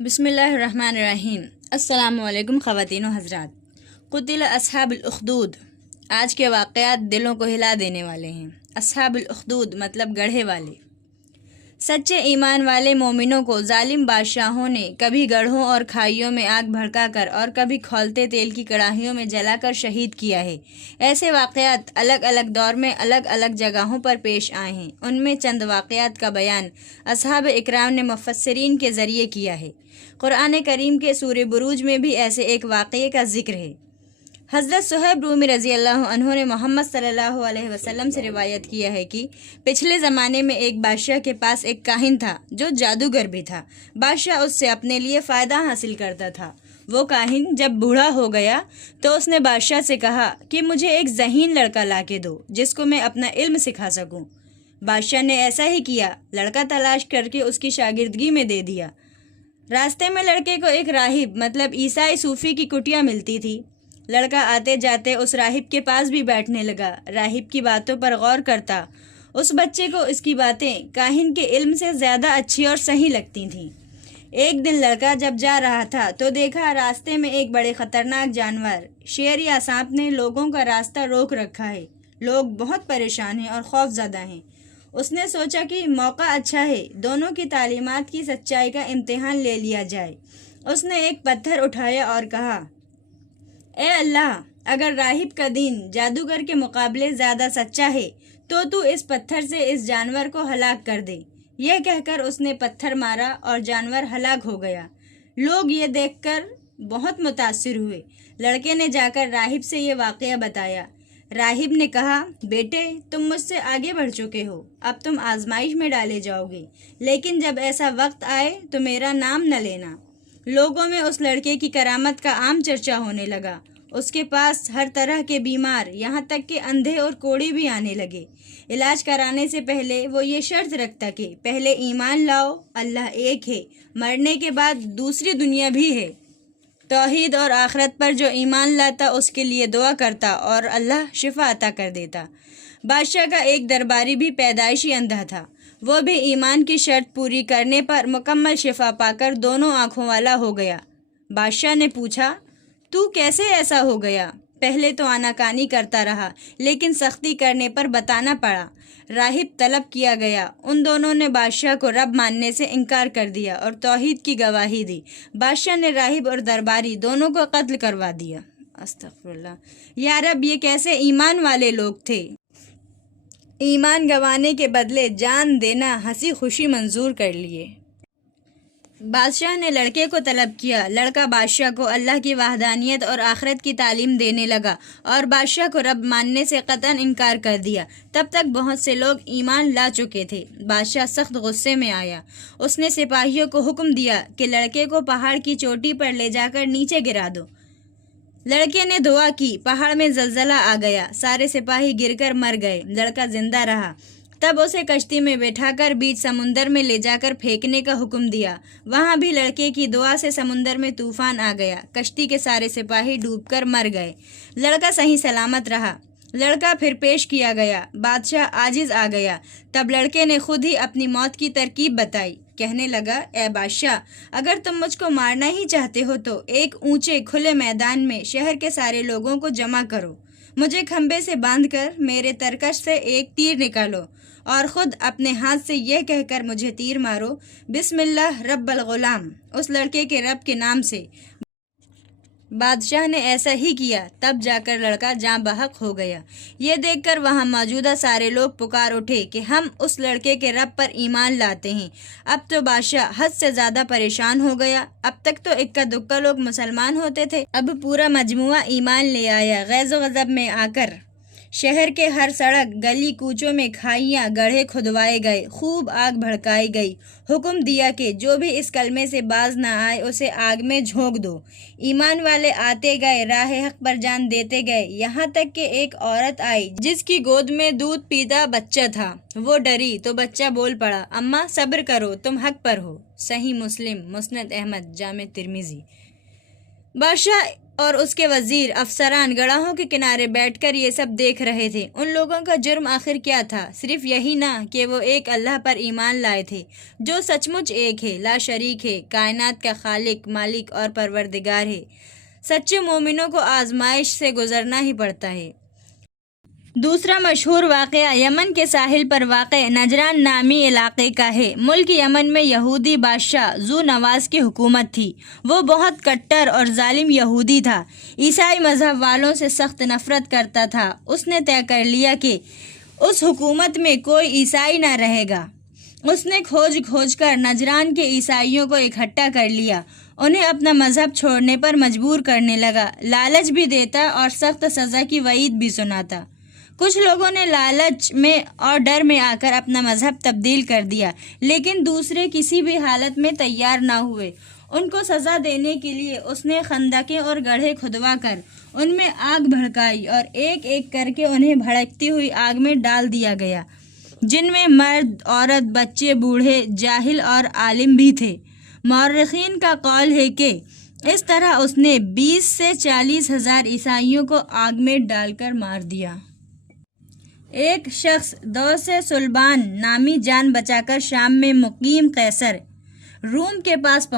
بسم اللہ الرحمن الرحیم۔ السلام علیکم خواتین و حضرات۔ قتل اصحاب الاخدود، آج کے واقعات دلوں کو ہلا دینے والے ہیں۔ اصحاب الاخدود مطلب گڑھے والے۔ سچے ایمان والے مومنوں کو ظالم بادشاہوں نے کبھی گڑھوں اور کھائیوں میں آگ بھڑکا کر اور کبھی کھولتے تیل کی کڑاہیوں میں جلا کر شہید کیا ہے۔ ایسے واقعات الگ الگ دور میں الگ الگ جگہوں پر پیش آئے ہیں۔ ان میں چند واقعات کا بیان اصحاب اکرام نے مفسرین کے ذریعے کیا ہے۔ قرآن کریم کے سورہ بروج میں بھی ایسے ایک واقعے کا ذکر ہے۔ حضرت صہیب رومی رضی اللہ عنہ نے محمد صلی اللہ علیہ وسلم سے روایت کیا ہے کہ پچھلے زمانے میں ایک بادشاہ کے پاس ایک کاہن تھا جو جادوگر بھی تھا۔ بادشاہ اس سے اپنے لیے فائدہ حاصل کرتا تھا۔ وہ کاہن جب بوڑھا ہو گیا تو اس نے بادشاہ سے کہا کہ مجھے ایک ذہین لڑکا لا کے دو جس کو میں اپنا علم سکھا سکوں۔ بادشاہ نے ایسا ہی کیا، لڑکا تلاش کر کے اس کی شاگردگی میں دے دیا۔ راستے میں لڑکے کو ایک راہب مطلب عیسائی صوفی کی کٹیا ملتی تھی۔ لڑکا آتے جاتے اس راہب کے پاس بھی بیٹھنے لگا، راہب کی باتوں پر غور کرتا۔ اس بچے کو اس کی باتیں کاہن کے علم سے زیادہ اچھی اور صحیح لگتی تھیں۔ ایک دن لڑکا جب جا رہا تھا تو دیکھا راستے میں ایک بڑے خطرناک جانور شیر یا سانپ نے لوگوں کا راستہ روک رکھا ہے۔ لوگ بہت پریشان ہیں اور خوف زدہ ہیں۔ اس نے سوچا کہ موقع اچھا ہے، دونوں کی تعلیمات کی سچائی کا امتحان لے لیا جائے۔ اس نے ایک پتھر اٹھایا اور کہا، اے اللہ، اگر راہب کا دین جادوگر کے مقابلے زیادہ سچا ہے تو اس پتھر سے اس جانور کو ہلاک کر دے۔ یہ کہہ کر اس نے پتھر مارا اور جانور ہلاک ہو گیا۔ لوگ یہ دیکھ کر بہت متاثر ہوئے۔ لڑکے نے جا کر راہب سے یہ واقعہ بتایا۔ راہب نے کہا، بیٹے، تم مجھ سے آگے بڑھ چکے ہو، اب تم آزمائش میں ڈالے جاؤ گے، لیکن جب ایسا وقت آئے تو میرا نام نہ لینا۔ لوگوں میں اس لڑکے کی کرامت کا عام چرچا ہونے لگا۔ اس کے پاس ہر طرح کے بیمار، یہاں تک کہ اندھے اور کوڑے بھی آنے لگے۔ علاج کرانے سے پہلے وہ یہ شرط رکھتا کہ پہلے ایمان لاؤ، اللہ ایک ہے، مرنے کے بعد دوسری دنیا بھی ہے۔ توحید اور آخرت پر جو ایمان لاتا اس کے لیے دعا کرتا اور اللہ شفا عطا کر دیتا۔ بادشاہ کا ایک درباری بھی پیدائشی اندھا تھا۔ وہ بھی ایمان کی شرط پوری کرنے پر مکمل شفا پا کر دونوں آنکھوں والا ہو گیا۔ بادشاہ نے پوچھا، تو کیسے ایسا ہو گیا؟ پہلے تو آناکانی کرتا رہا، لیکن سختی کرنے پر بتانا پڑا۔ راہب طلب کیا گیا۔ ان دونوں نے بادشاہ کو رب ماننے سے انکار کر دیا اور توحید کی گواہی دی۔ بادشاہ نے راہب اور درباری دونوں کو قتل کروا دیا۔ استغفر اللہ۔ یا رب، یہ کیسے ایمان والے لوگ تھے! ایمان گنوانے کے بدلے جان دینا ہنسی خوشی منظور کر لیے۔ بادشاہ نے لڑکے کو طلب کیا۔ لڑکا بادشاہ کو اللہ کی وحدانیت اور آخرت کی تعلیم دینے لگا اور بادشاہ کو رب ماننے سے قطعاً انکار کر دیا۔ تب تک بہت سے لوگ ایمان لا چکے تھے۔ بادشاہ سخت غصے میں آیا۔ اس نے سپاہیوں کو حکم دیا کہ لڑکے کو پہاڑ کی چوٹی پر لے جا کر نیچے گرا دو۔ لڑکے نے دعا کی، پہاڑ میں زلزلہ آ گیا، سارے سپاہی گر کر مر گئے، لڑکا زندہ رہا۔ تب اسے کشتی میں بٹھا کر بیچ سمندر میں لے جا کر پھینکنے کا حکم دیا۔ وہاں بھی لڑکے کی دعا سے سمندر میں طوفان آ گیا، کشتی کے سارے سپاہی ڈوب کر مر گئے، لڑکا صحیح سلامت رہا۔ لڑکا پھر پیش کیا گیا، بادشاہ عاجز آ گیا۔ تب لڑکے نے خود ہی اپنی موت کی ترکیب بتائی، کہنے لگا، اے بادشاہ، اگر تم مجھ کو مارنا ہی چاہتے ہو تو ایک اونچے کھلے میدان میں شہر کے سارے لوگوں کو جمع کرو، مجھے کھمبے سے باندھ کر میرے ترکش سے ایک تیر نکالو اور خود اپنے ہاتھ سے یہ کہہ کر مجھے تیر مارو، بسم اللہ رب الغلام، اس لڑکے کے رب کے نام سے۔ بادشاہ نے ایسا ہی کیا، تب جا کر لڑکا جاں بحق ہو گیا۔ یہ دیکھ کر وہاں موجودہ سارے لوگ پکار اٹھے کہ ہم اس لڑکے کے رب پر ایمان لاتے ہیں۔ اب تو بادشاہ حد سے زیادہ پریشان ہو گیا۔ اب تک تو اکا دکا لوگ مسلمان ہوتے تھے، اب پورا مجموعہ ایمان لے آیا۔ غیظ و غضب میں آ کر شہر کے ہر سڑک گلی کوچوں میں کھائیاں گڑھے کھدوائے گئے، خوب آگ بھڑکائی گئی۔ حکم دیا کہ جو بھی اس کلمے سے باز نہ آئے اسے آگ میں جھونک دو۔ ایمان والے آتے گئے، راہ حق پر جان دیتے گئے، یہاں تک کہ ایک عورت آئی جس کی گود میں دودھ پیتا بچہ تھا۔ وہ ڈری تو بچہ بول پڑا، اماں صبر کرو، تم حق پر ہو۔ صحیح مسلم، مسند احمد، جامع ترمذی۔ بادشاہ اور اس کے وزیر افسران گڑھوں کے کنارے بیٹھ کر یہ سب دیکھ رہے تھے۔ ان لوگوں کا جرم آخر کیا تھا؟ صرف یہی نہ کہ وہ ایک اللہ پر ایمان لائے تھے جو سچ مچ ایک ہے، لا شریک ہے، کائنات کا خالق، مالک اور پروردگار ہے۔ سچے مومنوں کو آزمائش سے گزرنا ہی پڑتا ہے۔ دوسرا مشہور واقعہ یمن کے ساحل پر واقع نجران نامی علاقے کا ہے۔ ملک یمن میں یہودی بادشاہ ذو نواس کی حکومت تھی۔ وہ بہت کٹر اور ظالم یہودی تھا، عیسائی مذہب والوں سے سخت نفرت کرتا تھا۔ اس نے طے کر لیا کہ اس حکومت میں کوئی عیسائی نہ رہے گا۔ اس نے کھوج کر نجران کے عیسائیوں کو اکٹھا کر لیا، انہیں اپنا مذہب چھوڑنے پر مجبور کرنے لگا، لالچ بھی دیتا اور سخت سزا کی وعید بھی سناتا۔ کچھ لوگوں نے لالچ میں اور ڈر میں آ کر اپنا مذہب تبدیل کر دیا، لیکن دوسرے کسی بھی حالت میں تیار نہ ہوئے۔ ان کو سزا دینے کے لیے اس نے خندقیں اور گڑھے کھدوا کر ان میں آگ بھڑکائی اور ایک ایک کر کے انہیں بھڑکتی ہوئی آگ میں ڈال دیا گیا، جن میں مرد، عورت، بچے، بوڑھے، جاہل اور عالم بھی تھے۔ مورخین کا قول ہے کہ اس طرح اس نے 20 سے 40 ہزار عیسائیوں کو آگ میں ڈال کر مار دیا۔ ایک شخص دوس سلبان نامی جان بچا کر شام میں مقیم قیصر روم کے پاس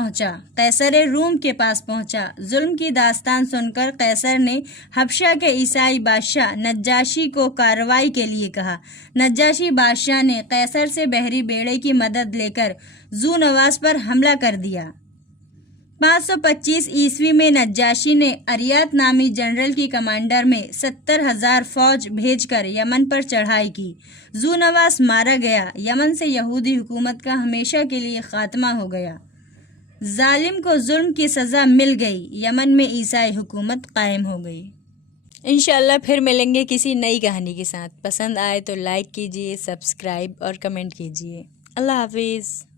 پہنچا۔ ظلم کی داستان سن کر قیصر نے حبشہ کے عیسائی بادشاہ نجاشی کو کارروائی کے لیے کہا۔ نجاشی بادشاہ نے قیصر سے بحری بیڑے کی مدد لے کر ذو نواس پر حملہ کر دیا۔ 525 عیسوی میں نجاشی نے اریات نامی جنرل کی کمانڈر میں 70,000 فوج بھیج کر یمن پر چڑھائی کی۔ ذو نواس مارا گیا۔ یمن سے یہودی حکومت کا ہمیشہ کے لیے خاتمہ ہو گیا۔ ظالم کو ظلم کی سزا مل گئی۔ یمن میں عیسائی حکومت قائم ہو گئی۔ انشاءاللہ پھر ملیں گے کسی نئی کہانی کے ساتھ۔ پسند آئے تو لائک کیجیے، سبسکرائب اور کمنٹ کیجیے۔ اللہ حافظ۔